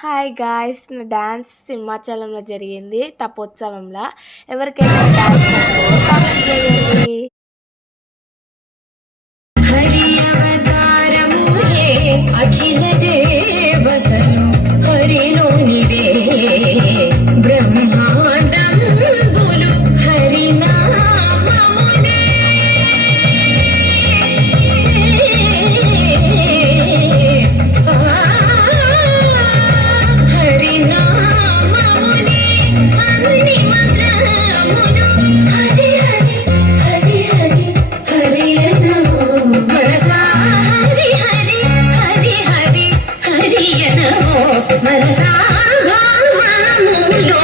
Hi guys! నా dance సింహాచలంలో జరిగింది. తపోత్సవంలా. ఎవరికైనా డాన్స్ నచ్చితే కామెంట్ చేయండి. హరి అవతారములే అఖిల దేవతలు హరిలోనివే బ్రహ్మాండంబులు హరినామమునే హరినామమునే అన్ని మంత్రములు హరి హరి హరి హరి హరియనో మనసా హరి హరి హరి హరి హరియనో మనసా భావములో